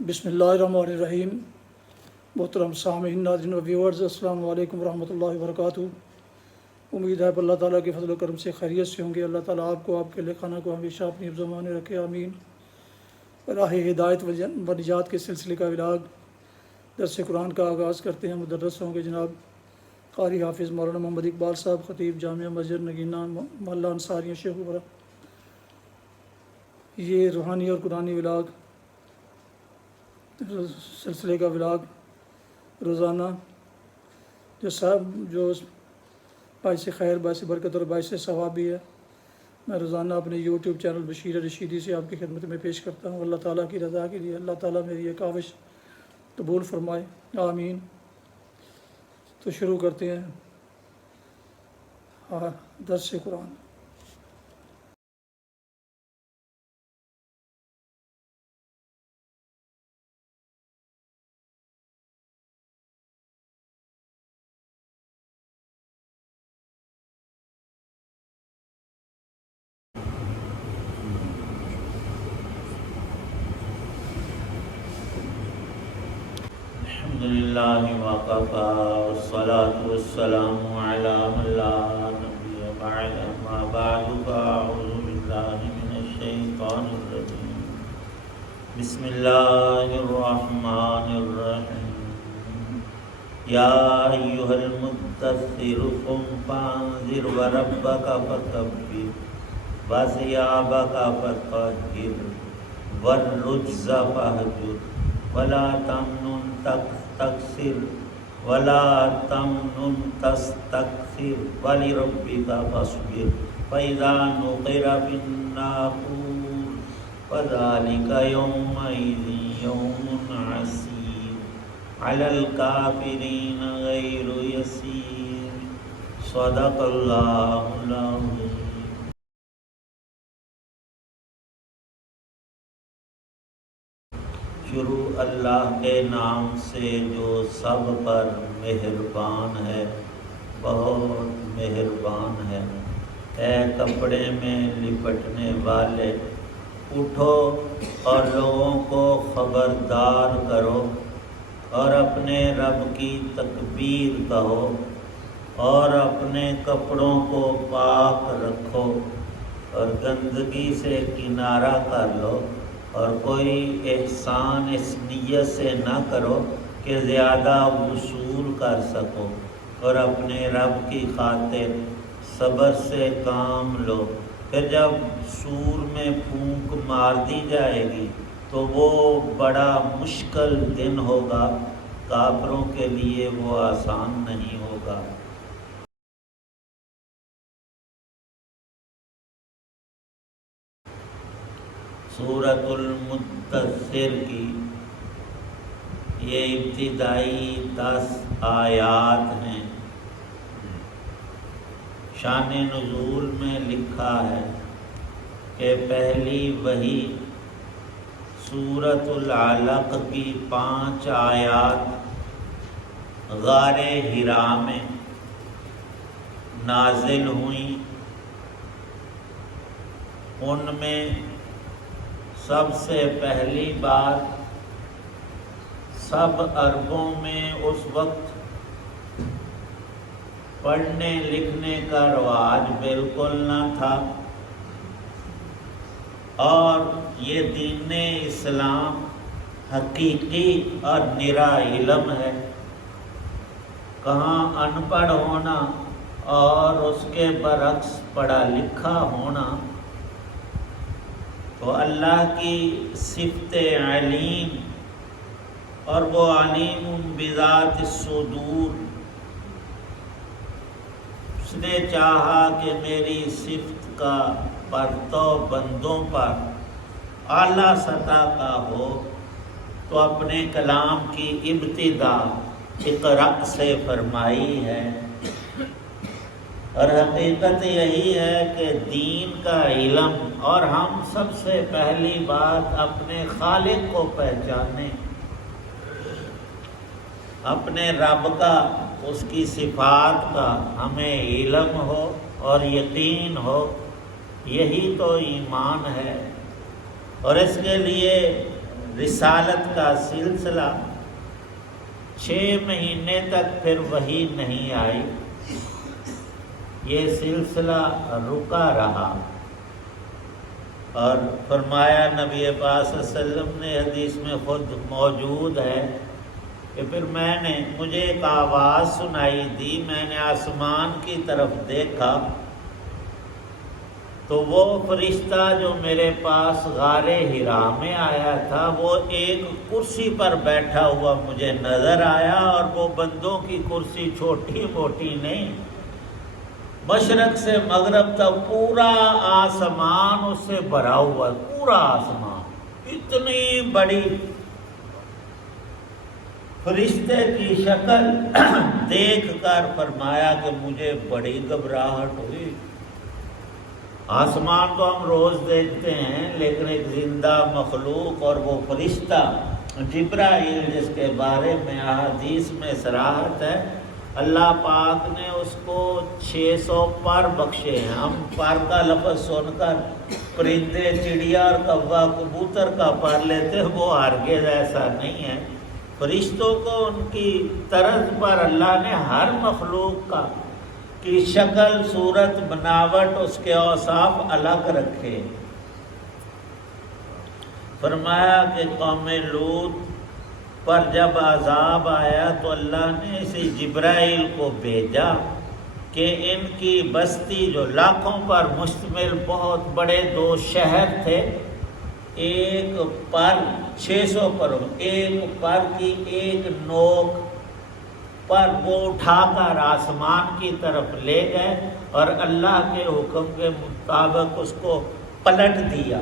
بسم اللہ الرحمن الرحیم۔ محترم سامعین، ناظرین و ویورز، السلام علیکم ورحمۃ اللہ وبرکاتہ۔ امید ہے اللہ تعالیٰ کے فضل و کرم سے خیریت سے ہوں گے۔ اللہ تعالیٰ آپ کو، آپ کے لکھانہ کو ہمیشہ اپنی حفظ و امان میں رکھے، آمین۔ راہ ہدایت و نجات کے سلسلے کا ولاگ درس قرآن کا آغاز کرتے ہیں۔ مدرس ہوں گے جناب قاری حافظ مولانا محمد اقبال صاحب، خطیب جامعہ مسجد نگینہ محلہ انصاریہ شیخ پورہ۔ یہ روحانی اور قرآنی ولاگ سلسلے کا ولاگ روزانہ جو باعث خیر، باعث برکت اور باعث ثواب بھی ہے، میں روزانہ اپنے یوٹیوب چینل بشیر رشیدی سے آپ کی خدمت میں پیش کرتا ہوں۔ اللہ تعالیٰ کی رضا کے لیے اللہ تعالیٰ میری یہ کاوش قبول فرمائے، آمین۔ تو شروع کرتے ہیں درس قرآن۔ الحمدللہ وقفا والصلاة والسلام علی من لا نبی بعد، اما بعد فاعوذ باللہ من الشیطان الرجیم، بسم اللہ الرحمن الرحیم۔ یا ایہا المدثر قم فانذر وربک فکبر وثیابک فطہر والرجز فاہجر ولا تمنن تستكثر ولربك فاصبر فإذا نقر في الناقور فذلك يومئذ يوم عسير على الكافرين غير يسير، صدق اللہ العظیم۔ شروع اللہ کے نام سے جو سب پر مہربان ہے، بہت مہربان ہے۔ اے کپڑے میں لپٹنے والے، اٹھو اور لوگوں کو خبردار کرو، اور اپنے رب کی تکبیر کہو، اور اپنے کپڑوں کو پاک رکھو، اور گندگی سے کنارہ کر لو، اور کوئی احسان اس نیت سے نہ کرو کہ زیادہ وصول کر سکو، اور اپنے رب کی خاطر صبر سے کام لو۔ پھر جب سور میں پھونک مار دی جائے گی تو وہ بڑا مشکل دن ہوگا، کافروں کے لیے وہ آسان نہیں ہوگا۔ سورۃ المدثر کی یہ ابتدائی 10 آیات ہیں۔ شان نزول میں لکھا ہے کہ پہلی وحی سورۃ العلق کی 5 آیات غار حرا میں نازل ہوئیں۔ ان میں سب سے پہلی بات، سب عربوں میں اس وقت پڑھنے لکھنے کا رواج بالکل نہ تھا، اور یہ دین اسلام حقیقی اور نرا علم ہے۔ کہاں ان پڑھ ہونا اور اس کے برعکس پڑھا لکھا ہونا، تو اللہ کی صفت علیم، اور وہ علیم بذات الصدور، اس نے چاہا کہ میری صفت کا پرتو بندوں پر اعلیٰ سطح کا ہو، تو اپنے کلام کی ابتدا اقرأ سے فرمائی ہے۔ اور حقیقت یہی ہے کہ دین کا علم، اور ہم سب سے پہلی بات اپنے خالق کو پہچانیں، اپنے رب کا، اس کی صفات کا ہمیں علم ہو اور یقین ہو، یہی تو ایمان ہے۔ اور اس کے لیے رسالت کا سلسلہ 6 مہینے تک پھر وحی نہیں آئی، یہ سلسلہ رکا رہا، اور فرمایا نبی پاک صلی اللہ علیہ وسلم نے، حدیث میں خود موجود ہے کہ پھر مجھے ایک آواز سنائی دی، میں نے آسمان کی طرف دیکھا تو وہ فرشتہ جو میرے پاس غار حرا میں آیا تھا وہ ایک کرسی پر بیٹھا ہوا مجھے نظر آیا، اور وہ بندوں کی کرسی چھوٹی موٹی نہیں، مشرق سے مغرب تک پورا آسمان اس سے بھرا ہوا، پورا آسمان، اتنی بڑی فرشتے کی شکل دیکھ کر فرمایا کہ مجھے بڑی گھبراہٹ ہوئی۔ آسمان تو ہم روز دیکھتے ہیں، لیکن ایک زندہ مخلوق اور وہ فرشتہ جبرائیل جس کے بارے میں احادیث میں صراحت ہے، اللہ پاک نے اس کو 600 پر بخشے ہیں۔ ہم پر کا لفظ سن کر پرندے، چڑیا اور کوا، کبوتر کا پر لیتے، وہ ہرگز ایسا نہیں ہے۔ فرشتوں کو ان کی طرز پر اللہ نے ہر مخلوق کی شکل، صورت، بناوٹ، اس کے اوصاف الگ رکھے۔ فرمایا کہ قوم لوط پر جب عذاب آیا تو اللہ نے اسی جبرائیل کو بھیجا کہ ان کی بستی جو لاکھوں پر مشتمل بہت بڑے 2 شہر تھے، ایک پر 600 پر، ایک پر کی ایک نوک پر وہ اٹھا کر آسمان کی طرف لے گئے، اور اللہ کے حکم کے مطابق اس کو پلٹ دیا۔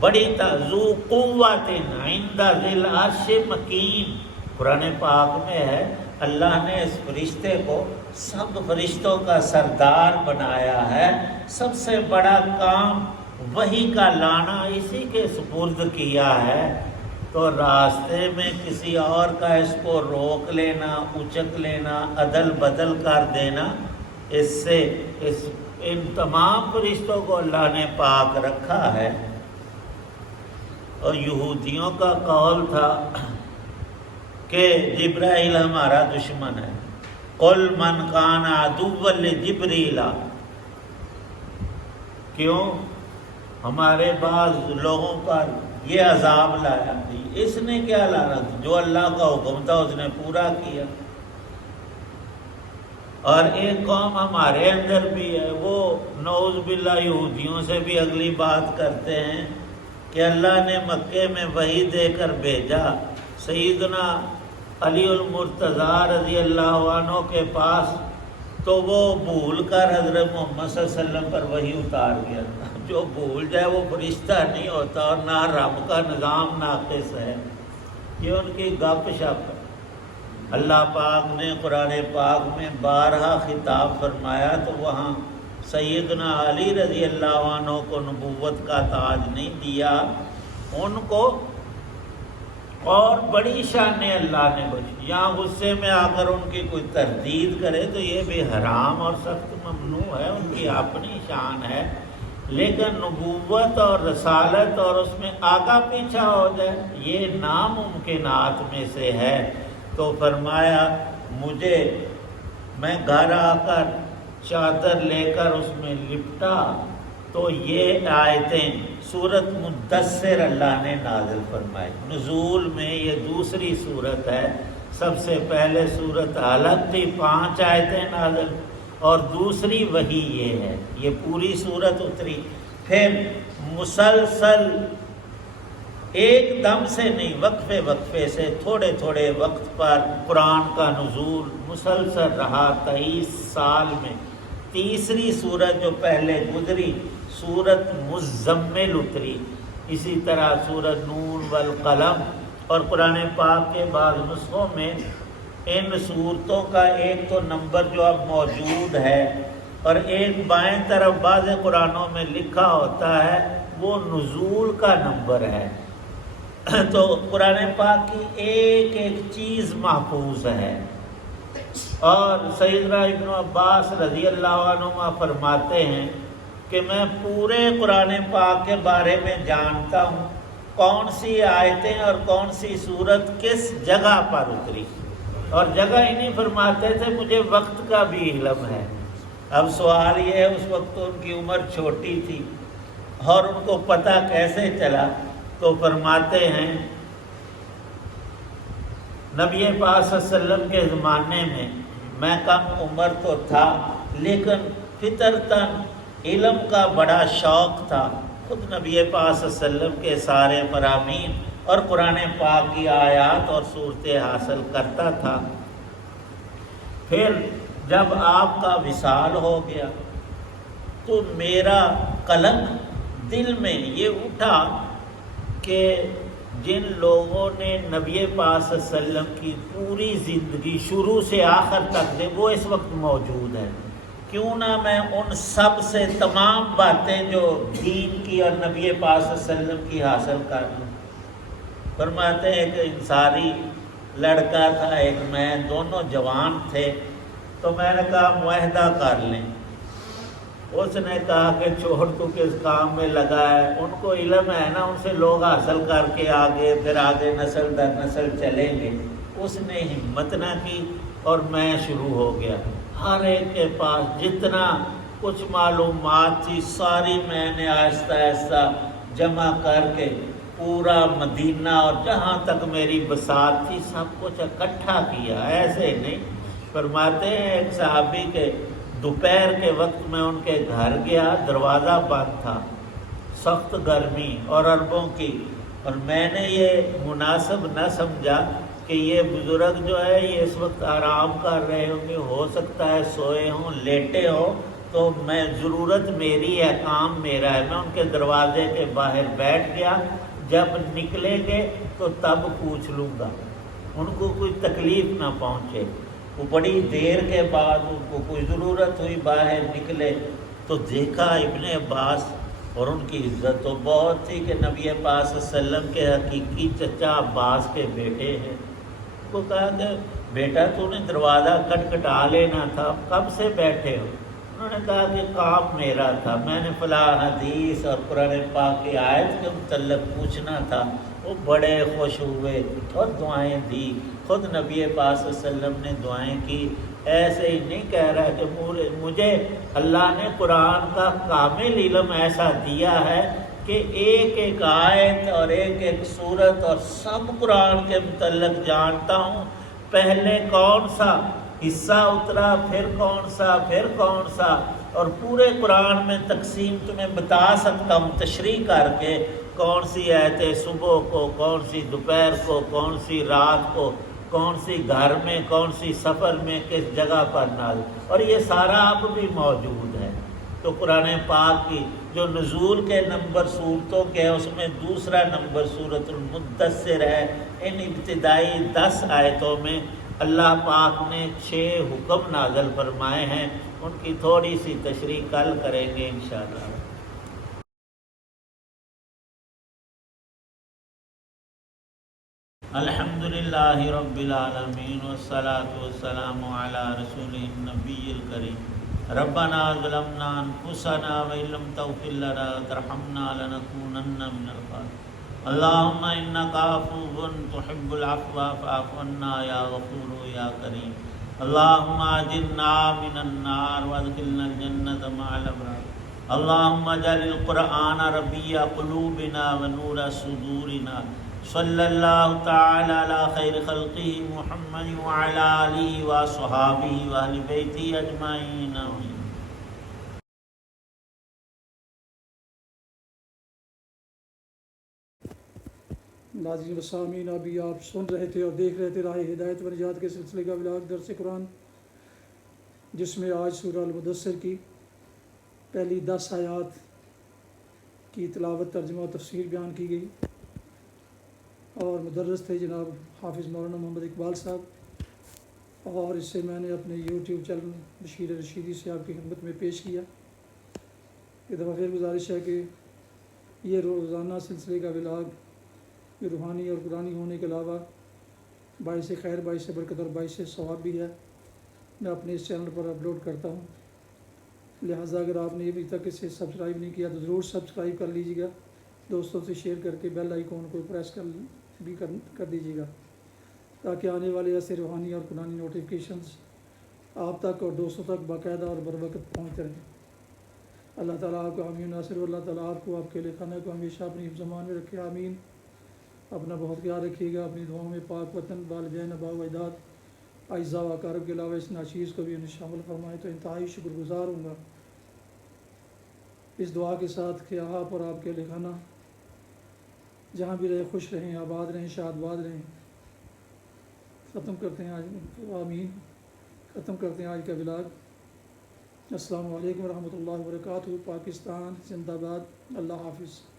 بڑی ذو قوت عند ذی العرش مکین، قرآن پاک میں ہے، اللہ نے اس فرشتے کو سب فرشتوں کا سردار بنایا ہے۔ سب سے بڑا کام وحی کا لانا اسی کے سپرد کیا ہے، تو راستے میں کسی اور کا اس کو روک لینا، اچک لینا، عدل بدل کر دینا، اس سے ان تمام فرشتوں کو اللہ نے پاک رکھا ہے۔ اور یہودیوں کا قول تھا کہ جبرائیل ہمارا دشمن ہے، قل من کان عدوا لجبریل، کیوں؟ ہمارے بعض لوگوں پر یہ عذاب لایا، اس نے کیا لانا تھا؟ جو اللہ کا حکم تھا اس نے پورا کیا۔ اور ایک قوم ہمارے اندر بھی ہے، وہ نعوذ باللہ یہودیوں سے بھی اگلی بات کرتے ہیں کہ اللہ نے مکے میں وحی دے کر بھیجا سیدنا علی المرتضیٰ رضی اللہ عنہ کے پاس، تو وہ بھول کر حضرت محمد صلی اللہ علیہ وسلم پر وحی اتار گیا۔ جو بھول جائے وہ فرشتہ نہیں ہوتا، اور نہ رب کا نظام ناقص ہے، یہ ان کی گپ شپ ہے۔ اللہ پاک نے قرآن پاک میں بارہا خطاب فرمایا، تو وہاں سیدنا علی رضی اللہ عنہ کو نبوت کا تاج نہیں دیا، ان کو اور بڑی شان اللہ نے بخشی۔ یہاں غصے میں آ کر ان کی کوئی تردید کرے تو یہ بھی حرام اور سخت ممنوع ہے، ان کی اپنی شان ہے، لیکن نبوت اور رسالت اور اس میں آگا پیچھا ہو جائے یہ ناممکنات میں سے ہے۔ تو فرمایا میں گھر آ کر چادر لے کر اس میں لپٹا تو یہ آیتیں سورت مدثر اللہ نے نازل فرمائی۔ نزول میں یہ دوسری سورت ہے، سب سے پہلے سورت علق تھی، 5 آیتیں نازل، اور دوسری وحی یہ ہے، یہ پوری سورت اتری، پھر مسلسل ایک دم سے نہیں، وقفے وقفے سے تھوڑے تھوڑے وقت پر قرآن کا نزول مسلسل رہا 23 سال میں۔ تیسری سورت جو پہلے گزری سورت مزمل اتری، اسی طرح سورت نون والقلم، اور قرآن پاک کے بعض نسخوں میں ان سورتوں کا ایک تو نمبر جو اب موجود ہے، اور ایک بائیں طرف بعض قرآنوں میں لکھا ہوتا ہے وہ نزول کا نمبر ہے۔ تو قرآن پاک کی ایک ایک چیز محفوظ ہے۔ اور سیدنا ابن عباس رضی اللہ عنہما فرماتے ہیں کہ میں پورے قرآن پاک کے بارے میں جانتا ہوں کون سی آیتیں اور کون سی صورت کس جگہ پر اتری، اور جگہ ہی نہیں فرماتے تھے مجھے وقت کا بھی علم ہے۔ اب سوال یہ ہے اس وقت تو ان کی عمر چھوٹی تھی اور ان کو پتہ کیسے چلا؟ تو فرماتے ہیں نبی پاک صلی اللہ علیہ وسلم کے زمانے میں کم عمر تو تھا، لیکن فطرتاً علم کا بڑا شوق تھا۔ خود نبی پاک صلی اللہ علیہ وسلم کے سارے فرامین اور قرآن پاک کی آیات اور صورتیں حاصل کرتا تھا۔ پھر جب آپ کا وصال ہو گیا تو میرا قلق دل میں یہ اٹھا کہ جن لوگوں نے نبی پاک صلی اللہ علیہ وسلم کی پوری زندگی شروع سے آخر تک دے وہ اس وقت موجود ہیں، کیوں نہ میں ان سب سے تمام باتیں جو دین کی اور نبی پاک صلی اللہ علیہ وسلم کی حاصل کر لوں۔ فرماتے ہیں ایک انصاری لڑکا تھا، ایک میں، دونوں جوان تھے، تو میں نے کہا معاہدہ کر لیں۔ اس نے کہا کہ چھوڑ تو کس کام میں لگا ہے، ان کو علم ہے نا، ان سے لوگ حاصل کر کے آگے پھر آگے نسل در نسل چلیں گے۔ اس نے ہمت نہ کی اور میں شروع ہو گیا۔ ہر ایک کے پاس جتنا کچھ معلومات تھی ساری میں نے آہستہ آہستہ جمع کر کے پورا مدینہ اور جہاں تک میری بساط تھی سب کچھ اکٹھا کیا، ایسے نہیں۔ فرماتے ہیں ایک صحابی کے دوپہر کے وقت میں ان کے گھر گیا، دروازہ بند تھا، سخت گرمی اور عربوں کی، اور میں نے یہ مناسب نہ سمجھا کہ یہ بزرگ جو ہے یہ اس وقت آرام کر رہے ہوں گے، ہو سکتا ہے سوئے ہوں لیٹے ہوں، تو میں ضرورت میری ہے، کام میرا ہے۔ میں ان کے دروازے کے باہر بیٹھ گیا، جب نکلیں گے تو تب پوچھ لوں گا، ان کو کوئی تکلیف نہ پہنچے۔ وہ بڑی دیر کے بعد ان کو کوئی ضرورت ہوئی باہر نکلے تو دیکھا ابن عباس، اور ان کی عزت تو بہت تھی کہ نبی پاک صلی اللہ علیہ وسلم کے حقیقی چچا عباس کے بیٹے ہیں۔ ان کو کہا کہ بیٹا تو نے دروازہ کھٹکھٹا لینا تھا، کب سے بیٹھے ہو؟ انہوں نے کہا کہ کام میرا تھا، میں نے فلاں حدیث اور قرآن پاک کی آیت کے متعلق پوچھنا تھا۔ وہ بڑے خوش ہوئے اور دعائیں دی، خود نبی پاک صلی اللہ علیہ وسلم نے دعائیں کی۔ ایسے ہی نہیں کہہ رہا کہ مجھے اللہ نے قرآن کا کامل علم ایسا دیا ہے کہ ایک ایک آیت اور ایک ایک صورت اور سب قرآن کے متعلق جانتا ہوں، پہلے کون سا حصہ اترا، پھر کون سا، پھر کون سا، اور پورے قرآن میں تقسیم تمہیں بتا سکتا ہوں تشریح کر کے، کون سی آیتیں صبح کو، کون سی دوپہر کو، کون سی رات کو، کون سی گھر میں، کون سی سفر میں، کس جگہ پر نازل، اور یہ سارا اب بھی موجود ہے۔ تو قرآن پاک کی جو نزول کے نمبر صورتوں کے ہیں اس میں دوسرا نمبر سورۃ المدثر ہے۔ ان ابتدائی 10 آیتوں میں اللہ پاک نے 6 حکم نازل فرمائے ہیں، ان کی تھوڑی سی تشریح کل کریں گے انشاءاللہ۔ الحمدللہ رب العالمین والصلاة والسلام علی رسول النبی الکریم۔ ربنا ظلمنا انفسنا وإن لم تغفر لنا وترحمنا لنکونن من الخاسرین۔ اللہم انک عفو تحب العفو فاعف عنا یا غفور یا کریم۔ اللہم اجرنا من النار وادخلنا الجنة مع الابرار۔ اللہم اجعل القرآن ربیع قلوبنا ونور صدورنا۔ صلی اللہ تعالی علی خیر خلقہ محمد وعلی آلہ وصحابہ واہل بیتہ اجمعین۔ ناظرین و سامعین، ابھی آپ سن رہے تھے اور دیکھ رہے تھے راہ ہدایت و نجات کے سلسلے کا ولاگ درس قرآن، جس میں آج سورہ المدثر کی پہلی 10 آیات کی تلاوت، ترجمہ و تفسیر بیان کی گئی، اور مدرس تھے جناب حافظ مولانا محمد اقبال صاحب، اور اس سے میں نے اپنے یوٹیوب چینل بشیر رشیدی سے آپ کی خدمت میں پیش کیا۔ ایک دفعہ پھر گزارش ہے کہ یہ روزانہ سلسلے کا ولاگ یہ روحانی اور قرآنی ہونے کے علاوہ باعث خیر، باعث برکت اور باعث ثواب بھی ہے، میں اپنے اس چینل پر اپلوڈ کرتا ہوں، لہٰذا اگر آپ نے ابھی تک اسے سبسکرائب نہیں کیا تو ضرور سبسکرائب کر لیجیے گا دوستوں سے شیئر کر کے بیل آئیکن کو پریس کر دیجیے گا تاکہ آنے والے ایسے روحانی اور قرآنی نوٹیفیکیشنز آپ تک اور دوستوں تک باقاعدہ اور بروقت پہنچتے رہیں۔ اللہ تعالیٰ آپ کو حامی و ناصر، اللہ تعالیٰ آپ کو، آپ کے خانہ کو ہمیشہ اپنی حفظ امان میں رکھے، آمین۔ اپنا بہت خیال رکھیے گا، اپنی دعاؤں میں پاک وطن، والدین، آباء و اجداد، اعزاء و اقارب کے علاوہ اس ناچیز کو بھی انہیں شامل فرمائے تو انتہائی شکر گزار ہوں گا۔ اس دعا کے ساتھ کہ آپ اور آپ کے خانہ جہاں بھی رہے خوش رہیں، آباد رہیں، شادباد رہیں۔ ختم کرتے ہیں آج، آمین۔ ختم کرتے ہیں آج کا ولاگ۔ السلام علیکم ورحمۃ اللہ وبرکاتہ۔ پاکستان زندہ باد۔ اللہ حافظ۔